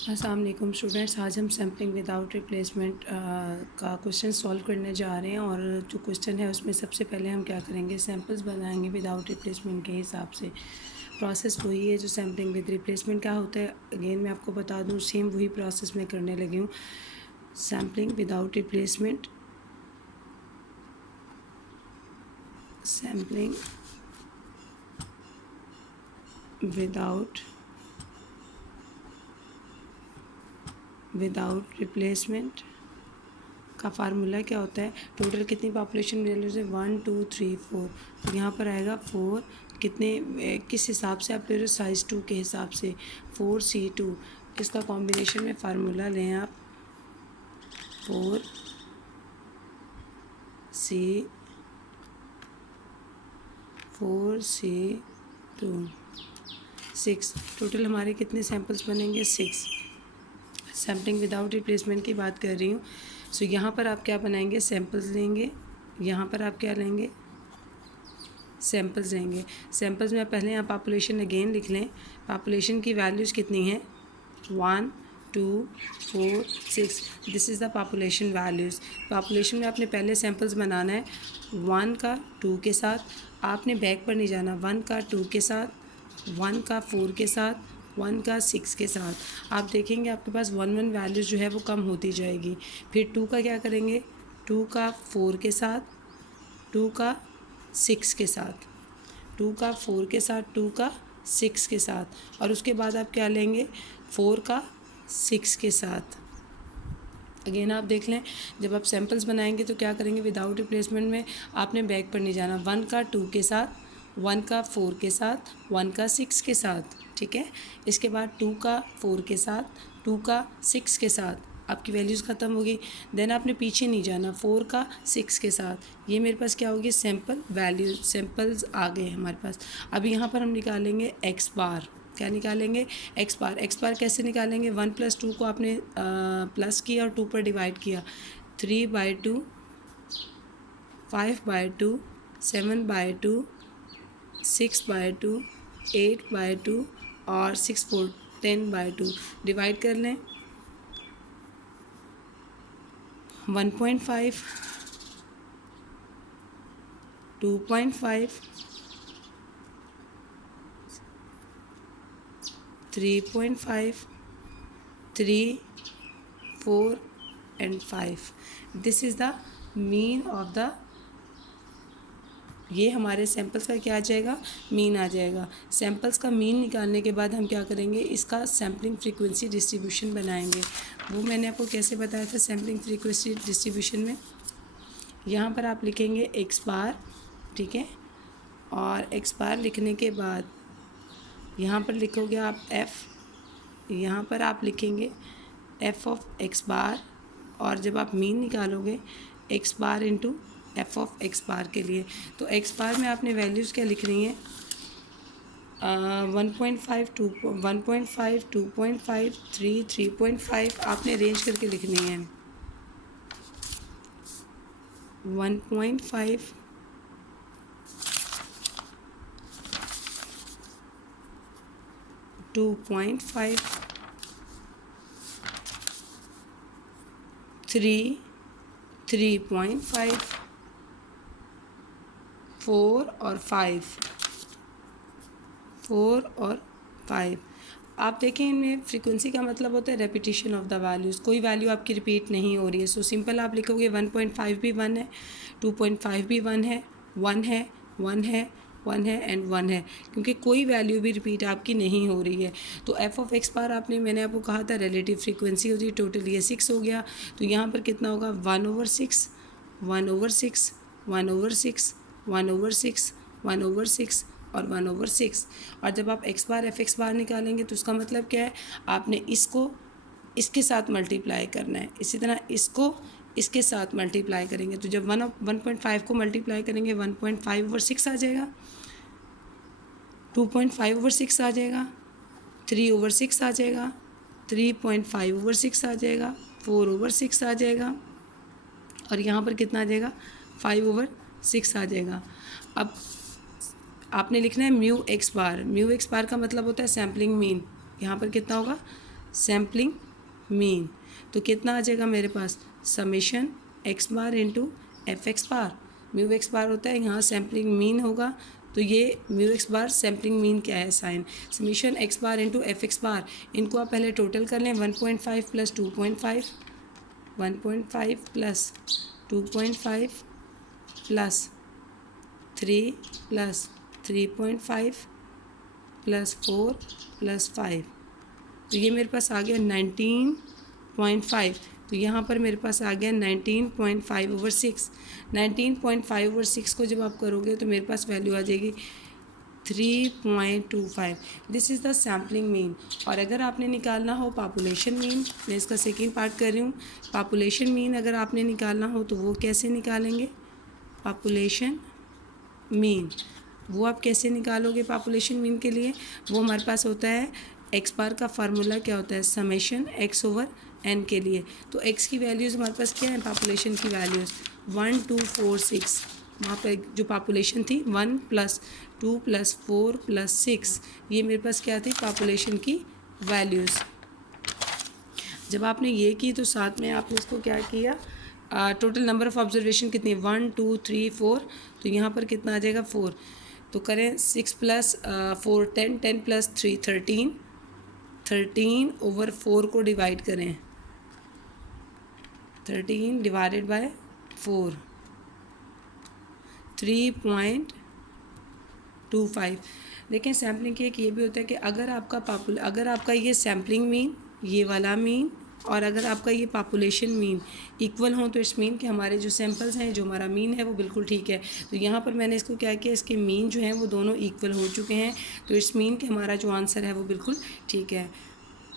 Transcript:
अस्सलाम वालेकुम स्टूडेंट्स। आज हम सैम्पलिंग विदाउट रिप्लेसमेंट का क्वेश्चन सॉल्व करने जा रहे हैं। और जो क्वेश्चन है उसमें सबसे पहले हम क्या करेंगे, सैम्पल्स बनाएंगे विदाउट रिप्लेसमेंट के हिसाब से। प्रोसेस वही है जो सैम्पलिंग विद रिप्लेसमेंट का होता है। अगेन मैं आपको बता दूं, सेम वही प्रोसेस में करने लगी हूँ। Sampling without replacement, sampling without replacement का फार्मूला क्या होता है। टोटल कितनी पॉपुलेशन वैल्यूज है, 1 2 3 4। तो यहाँ पर आएगा 4। कितने किस हिसाब से आप ले रहे हो, साइज़ 2 के हिसाब से 4C2। इसका कॉम्बिनेशन में फार्मूला लें आप, 4C2 6। टोटल हमारे कितने सैम्पल्स बनेंगे, 6। सैम्पलिंग विदाउट रिप्लेसमेंट की बात कर रही हूँ। सो यहाँ पर आप क्या बनाएंगे, सैम्पल्स लेंगे। यहाँ पर आप क्या लेंगे, सैम्पल्स लेंगे। सैम्पल्स में पहले यहाँ पॉपुलेशन अगेन लिख लें। पॉपुलेशन की वैल्यूज़ कितनी है, 1 2 4 6। This is the population values. Population में आपने पहले सैम्पल्स बनाना है 1 का 2 के साथ। आपने बैक पर नहीं जाना, 1 का 2 के साथ, 1 का 4 के साथ, 1 का 6 के साथ। आप देखेंगे आपके पास 1 वैल्यूज़ जो है वो कम होती जाएगी। फिर 2 का क्या करेंगे, 2 का 4 के साथ, 2 का 6 के साथ, 2 का 4 के साथ, 2 का 6 के साथ। और उसके बाद आप क्या लेंगे, 4 का 6 के साथ। अगेन आप देख लें, जब आप सैम्पल्स बनाएंगे तो क्या करेंगे, विदाउट रिप्लेसमेंट में आपने बैक पर नहीं जाना, 1 का 2 के साथ, 1 का 4 के साथ, 1 का 6 के साथ, ठीक है। इसके बाद 2 का 4 के साथ, 2 का 6 के साथ, आपकी वैल्यूज़ ख़त्म होगी। देन आपने पीछे नहीं जाना, 4 का 6 के साथ। ये मेरे पास क्या होगी, सैम्पल वैल्यूज, सैम्पल्स आ गए हमारे पास। अब यहाँ पर हम निकालेंगे एक्स बार। क्या निकालेंगे, एक्स बार। एक्स बार कैसे निकालेंगे, 1 + 2 को आपने प्लस किया और 2 पर डिवाइड किया, 3/2, 5/2, 7/2, 6/2, 8/2 और 6 4 10/2। डिवाइड कर लें, 1.5, 2.5, 3.5, 3, 4 and 5। This is the mean of the, ये हमारे सैम्पल्स का क्या आ जाएगा, मीन आ जाएगा। सैम्पल्स का मीन निकालने के बाद हम क्या करेंगे, इसका सैम्पलिंग फ्रीक्वेंसी डिस्ट्रीब्यूशन बनाएंगे। वो मैंने आपको कैसे बताया था सैम्पलिंग फ्रीक्वेंसी डिस्ट्रीब्यूशन में। यहाँ पर आप लिखेंगे एक्स बार, ठीक है। और एक्स बार लिखने के बाद यहाँ पर लिखोगे आप एफ़, यहाँ पर आप लिखेंगे एफ़ ऑफ एक्स बार। और जब आप मीन निकालोगे, X bar into F of X bar के लिए, तो एक्स बार में आपने वैल्यूज़ क्या लिख रही हैं, 1.5, 2.5, 3, 3.5 आपने अरेंज करके लिखनी है। 1.5, 2.5, 3, 3.5, 4 और 5, 4 और 5। आप देखें, इनमें फ्रीक्वेंसी का मतलब होता है रेपिटेशन ऑफ द वैल्यूज़। कोई वैल्यू आपकी रिपीट नहीं हो रही है। सो सिंपल आप लिखोगे 1.5 भी 1 है, 2.5 भी 1 है, 1 है, 1 है, 1 है एंड 1 है, क्योंकि कोई वैल्यू भी रिपीट आपकी नहीं हो रही है। तो एफ़ ऑफ एक्स बार आपने, मैंने आपको कहा था रिलेटिव फ्रीक्वेंसी होती है। टोटल ये 6 हो गया। तो यहाँ पर कितना होगा, 1/6, 1/6, 1/6, 1/6, 1/6 और 1/6। और जब आप एक्स बार एफ एक्स बार निकालेंगे तो उसका मतलब क्या है, आपने इसको इसके साथ मल्टीप्लाई करना है। इसी तरह इसको इसके साथ मल्टीप्लाई करेंगे, तो जब 1.5 को मल्टीप्लाई करेंगे, 1.5/6 आ जाएगा, 2.5/6 आ जाएगा, 3/6 आ जाएगा, 3.5/6 आ जाएगा, 4/6 आ जाएगा, और यहाँ पर कितना आ जाएगा, 5/6 आ जाएगा। अब आपने लिखना है म्यू एक्स बार। म्यू एक्स बार का मतलब होता है सैम्पलिंग मीन। यहाँ पर कितना होगा, सैम्पलिंग मीन। तो कितना आ जाएगा मेरे पास, summation x bar into F x बार, म्यू एक्स बार होता है, यहाँ सैम्पलिंग मीन होगा, तो ये म्यू एक्स बार सैम्पलिंग मीन क्या है, sign summation x bar into F x बार। इनको आप पहले टोटल कर लें, 1.5 plus 2.5, 1.5 plus 2.5 plus 3 plus 3.5 plus 4 plus 5, तो ये मेरे पास आ गया 19.5। तो यहाँ पर मेरे पास आ गया 19.5/6। 19.5/6 को जब आप करोगे तो मेरे पास वैल्यू आ जाएगी 3.25। This is the sampling mean. और अगर आपने निकालना हो पॉपुलेशन मीन, मैं इसका सेकेंड पार्ट कर रही हूँ। पॉपुलेशन मीन अगर आपने निकालना हो तो वो कैसे निकालेंगे, पॉपुलेशन मीन वो आप कैसे निकालोगे पॉपुलेशन मीन के लिए, वो हमारे पास होता है एक्स बार का फार्मूला क्या होता है, समेशन एक्स ओवर एन के लिए। तो एक्स की वैल्यूज़ हमारे पास क्या है, पॉपुलेशन की वैल्यूज़ 1 2 4 6, वहाँ पर जो पॉपुलेशन थी 1 प्लस 2 प्लस 4 प्लस 6, ये मेरे पास क्या थी, पॉपुलेशन की वैल्यूज़। जब आपने ये की तो साथ में आपने इसको क्या किया, टोटल नंबर ऑफ़ ऑब्जर्वेशन कितनी, 1 2 3 4, तो यहाँ पर कितना आ जाएगा 4। तो करें 6 प्लस 4 10, 10 प्लस 3 13, 13 ओवर 4 को डिवाइड करें, 13 डिवाइडेड बाय 4, 3.25। देखें सैम्पलिंग की एक ये भी होता है कि अगर आपका ये सैम्पलिंग मीन, ये वाला मीन, और अगर आपका ये पॉपुलेशन मीन इक्वल हो तो इट्स मीन कि हमारे जो सैंपल्स हैं, जो हमारा मीन है वो बिल्कुल ठीक है। तो यहाँ पर मैंने इसको क्या किया, इसके मीन जो हैं वो दोनों इक्वल हो चुके हैं, तो इट्स मीन कि हमारा जो आंसर है वो बिल्कुल ठीक है।